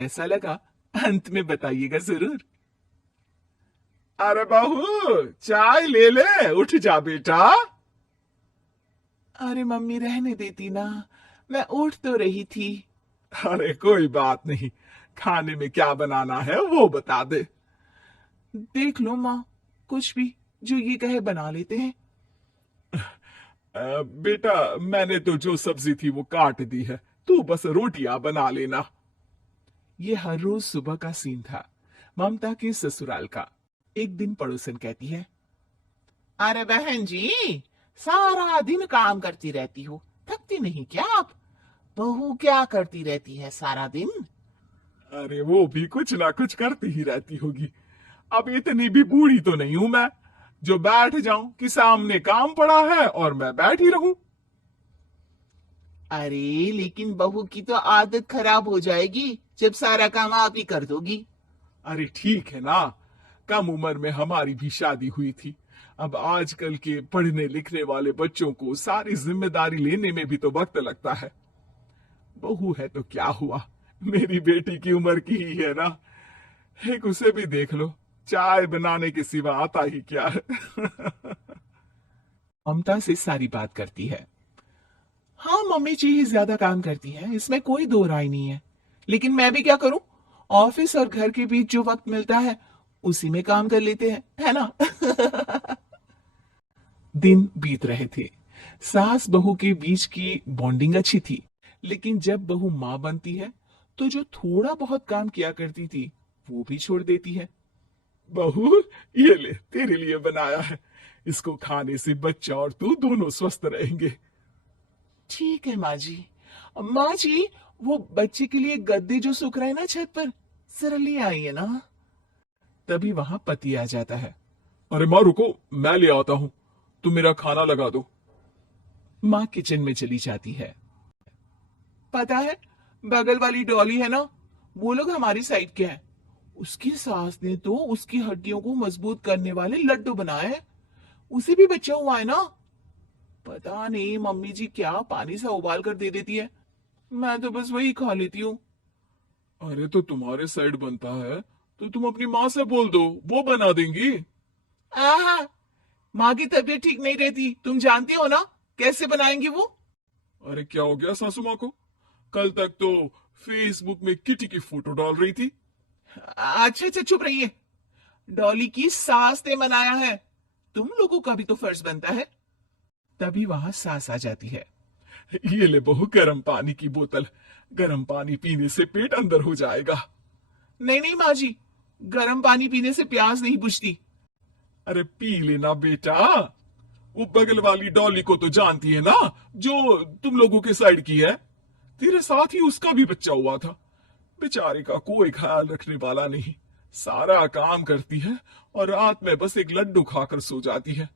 ऐसा लगा अंत में बताइएगा जरूर। अरे बहू, चाय ले ले, उठ जा बेटा। अरे मम्मी रहने देती ना, मैं उठ तो रही थी। अरे कोई बात नहीं, खाने में क्या बनाना है वो बता दे। देख लो माँ, कुछ भी जो ये कहे बना लेते हैं। बेटा, मैंने तो जो सब्जी थी वो काट दी है, तू बस रोटियां बना लेना। ये हर रोज सुबह का सीन था ममता के ससुराल का। एक दिन पड़ोसन कहती है, अरे बहन जी, सारा दिन काम करती रहती हो, थकती नहीं क्या आप? बहू क्या करती रहती है सारा दिन? अरे वो भी कुछ ना कुछ करती ही रहती होगी। अब इतनी भी बूढ़ी तो नहीं हूं मैं, जो बैठ जाऊं कि सामने काम पड़ा है और मैं बैठ ही रहूं। अरे लेकिन बहू की तो आदत खराब हो जाएगी जब सारा काम आप ही कर दोगी। अरे ठीक है ना, कम उम्र में हमारी भी शादी हुई थी। अब आजकल के पढ़ने लिखने वाले बच्चों को सारी जिम्मेदारी लेने में भी तो वक्त लगता है। बहू है तो क्या हुआ, मेरी बेटी की उम्र की ही है ना। एक उसे भी देख लो, चाय बनाने के सिवा आता ही क्या है। ममता से सारी बात करती है। हाँ मम्मी जी ही ज्यादा काम करती है, इसमें कोई दो राय नहीं है। लेकिन मैं भी क्या करूं, ऑफिस और घर के बीच जो वक्त मिलता है उसी में काम कर लेते हैं, है ना। दिन बीत रहे थे। सास बहू के बीच की बॉन्डिंग अच्छी थी, लेकिन जब बहू माँ बनती है तो जो थोड़ा बहुत काम किया करती थी वो भी छोड़ देती है। बहू, ये ले तेरे लिए बनाया है, इसको खाने से बच्चा और तू दोनों स्वस्थ रहेंगे। ठीक है माँ जी। माँ जी, वो बच्चे के लिए गद्दे जो सूख रहे हैं ना छत पर, जरा ले आइए ना। तभी वहां पति आ जाता है। अरे माँ रुको, मैं ले आता हूँ, तुम मेरा खाना लगा दो। माँ किचन में चली जाती है। पता है, बगल वाली डॉली है ना, वो लोग हमारी साइड के हैं। उसकी सास ने तो उसकी हड्डियों को मजबूत करने वाले लड्डू बनाए हैं। उसे भी बच्चा हुआ है ना। पता नहीं मम्मी जी क्या पानी सा उबाल कर दे देती है, मैं तो बस वही खा लेती हूँ। अरे तो तुम्हारे साइड बनता है तो तुम अपनी माँ से बोल दो, वो बना देंगी। आहा, माँ की तबीयत ठीक नहीं रहती, तुम जानती हो ना, कैसे बनाएंगी वो? अरे क्या हो गया सासू माँ को? कल तक तो फेसबुक में किटी की फोटो डाल रही थी। अच्छा अच्छा, चुप रहिए। डॉली की सास ने मनाया है, तुम लोगों का भी तो फर्ज बनता है। तभी वहां सास आ जाती है। ये ले बहू गर्म पानी की बोतल, गर्म पानी पीने से पेट अंदर हो जाएगा। नहीं नहीं माँ जी, गर्म पानी पीने से प्यास नहीं बुझती। अरे पी लेना बेटा, वो बगल वाली डॉली को तो जानती है ना, जो तुम लोगों के साइड की है। तेरे साथ ही उसका भी बच्चा हुआ था। बेचारे का कोई ख्याल रखने वाला नहीं, सारा काम करती है और रात में बस एक लड्डू खाकर सो जाती है।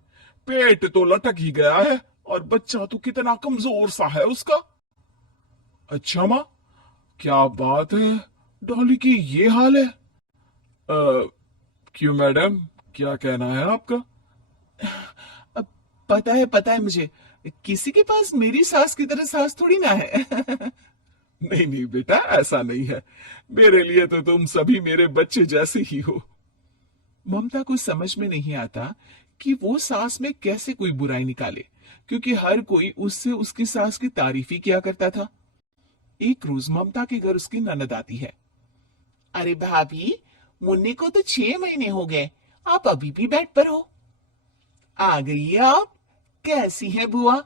पेट तो लटक ही गया है और बच्चा तो कितना कमजोर सा है उसका। अच्छा माँ, क्या बात है, डॉली की ये हाल है? क्यों मैडम, क्या कहना है आपका? अब पता है मुझे, किसी के पास मेरी सास की तरह सास थोड़ी ना है। नहीं नहीं बेटा, ऐसा नहीं है, मेरे लिए तो तुम सभी मेरे बच्चे जैसे ही हो। ममता को समझ में नहीं आता कि वो सास में कैसे कोई बुराई निकाले, क्योंकि हर कोई उससे उसकी सास की तारीफ ही किया करता था। एक रोज ममता के घर उसकी ननद आती है। अरे भाभी, मुन्नी को तो 6 महीने हो गए, आप अभी भी बेड पर हो। आ गई है आप? कैसी है बुआ,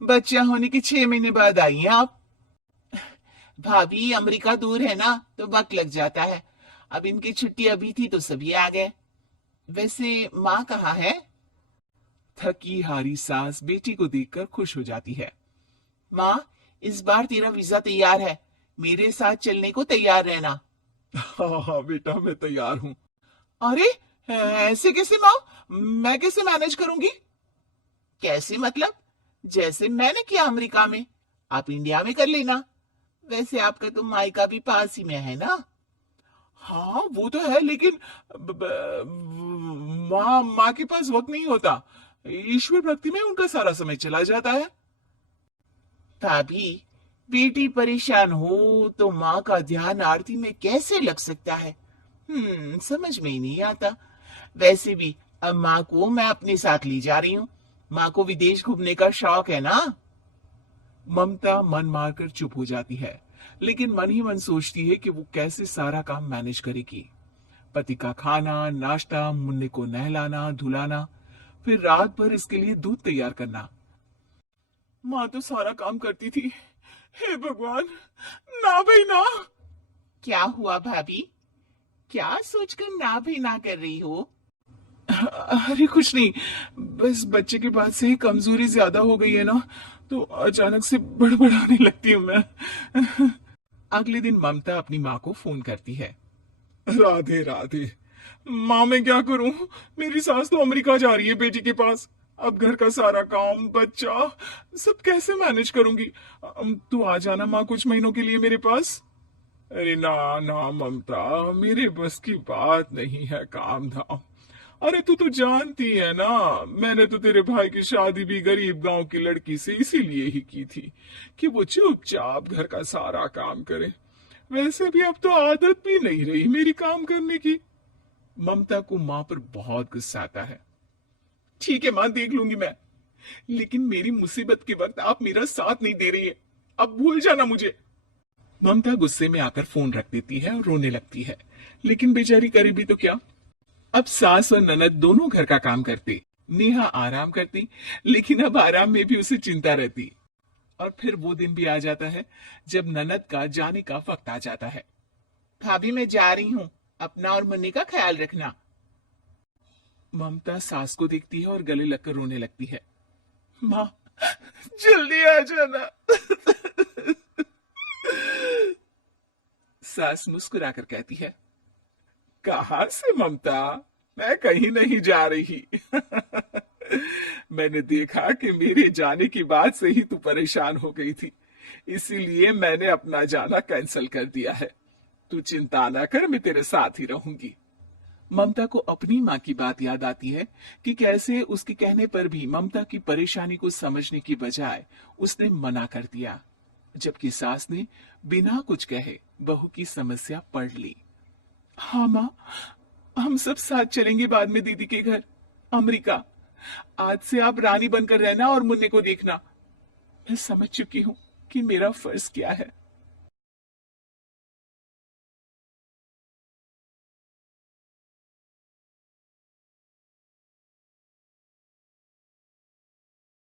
बच्चा होने के 6 महीने बाद आई हैं आप? भाभी अमेरिका दूर है ना, तो वक्त लग जाता है। अब इनकी छुट्टी अभी थी तो सभी आ गए। वैसे माँ कहाँ है? थकी हारी सास बेटी को देखकर खुश हो जाती है। माँ, इस बार तेरा वीजा तैयार है, मेरे साथ चलने को तैयार रहना। हाँ हाँ बेटा, मैं तैयार हूँ। अरे ऐसे कैसे माँ, मैं कैसे मैनेज करूंगी? कैसे मतलब? जैसे मैंने किया अमेरिका में, आप इंडिया में कर लेना। वैसे आपका तो मायका भी पास ही में है ना। हाँ वो तो है, लेकिन माँ माँ के पास वक्त नहीं होता, ईश्वर भक्ति में उनका सारा समय चला जाता है। भाभी, बेटी परेशान हो तो माँ का ध्यान आरती में कैसे लग सकता है? समझ में ही नहीं आता। वैसे भी अब माँ को मैं अपने साथ ले जा रही हूँ। माँ को विदेश घूमने का शौक है ना। ममता मन मारकर चुप हो जाती है, लेकिन मन ही मन सोचती है कि वो कैसे सारा काम मैनेज करेगी। पति का खाना, नाश्ता, मुन्ने को नहलाना धुलाना, फिर रात भर इसके लिए दूध तैयार करना। माँ तो सारा काम करती थी। हे भगवान, ना भाई ना। क्या हुआ भाभी? क्या सोचकर ना भी ना कर रही हो? अरे कुछ नहीं, बस बच्चे के बाद से ही कमजोरी ज्यादा हो गई है ना, तो अचानक से बड़बड़ाने लगती हूँ मैं। अगले दिन ममता अपनी माँ को फोन करती है। राधे राधे। माँ मैं क्या करूं, मेरी सास तो अमेरिका जा रही है बेटी के पास। अब घर का सारा काम, बच्चा, सब कैसे मैनेज करूंगी। तू आ जाना माँ कुछ महीनों के लिए मेरे पास। अरे ना ना ममता, मेरे बस की बात नहीं है काम धाम। अरे तू तो जानती है ना, मैंने तो तेरे भाई की शादी भी गरीब गांव की लड़की से इसीलिए ही की थी कि वो चुपचाप घर का सारा काम करे। वैसे भी अब तो आदत भी नहीं रही मेरी काम करने की। ममता को माँ पर बहुत गुस्सा आता है। ठीक है माँ, देख लूंगी मैं, लेकिन मेरी मुसीबत के वक्त आप मेरा साथ नहीं दे रही है। अब भूल जाना मुझे। ममता गुस्से में आकर फोन रख देती है और रोने लगती है। लेकिन बेचारी करे भी तो क्या। अब सास और ननद दोनों घर का काम करते, नेहा आराम करती, लेकिन अब आराम में भी उसे चिंता रहती। और फिर वो दिन भी आ जाता है जब ननद का जाने का वक्त आ जाता है। भाभी मैं जा रही हूँ, अपना और मुन्नी का ख्याल रखना। ममता सास को देखती है और गले लगकर रोने लगती है। माँ, जल्दी आ जाना। सास मुस्कुराकर कहती है, कहां से ममता, मैं कहीं नहीं जा रही। मैंने देखा कि मेरे जाने की बात से ही तू परेशान हो गई थी, इसीलिए मैंने अपना जाना कैंसिल कर दिया है। तू चिंता ना कर, मैं तेरे साथ ही रहूंगी। ममता को अपनी माँ की बात याद आती है कि कैसे उसके कहने पर भी ममता की परेशानी को समझने की बजाय उसने मना कर दिया, जबकि सास ने बिना कुछ कहे बहू की समस्या पढ़ ली। हाँ माँ, हम सब साथ चलेंगे बाद में दीदी के घर, अमेरिका। आज से आप रानी बनकर रहना और मुन्ने को देखना। मैं समझ चुकी हूँ कि मेरा फर्ज क्या है।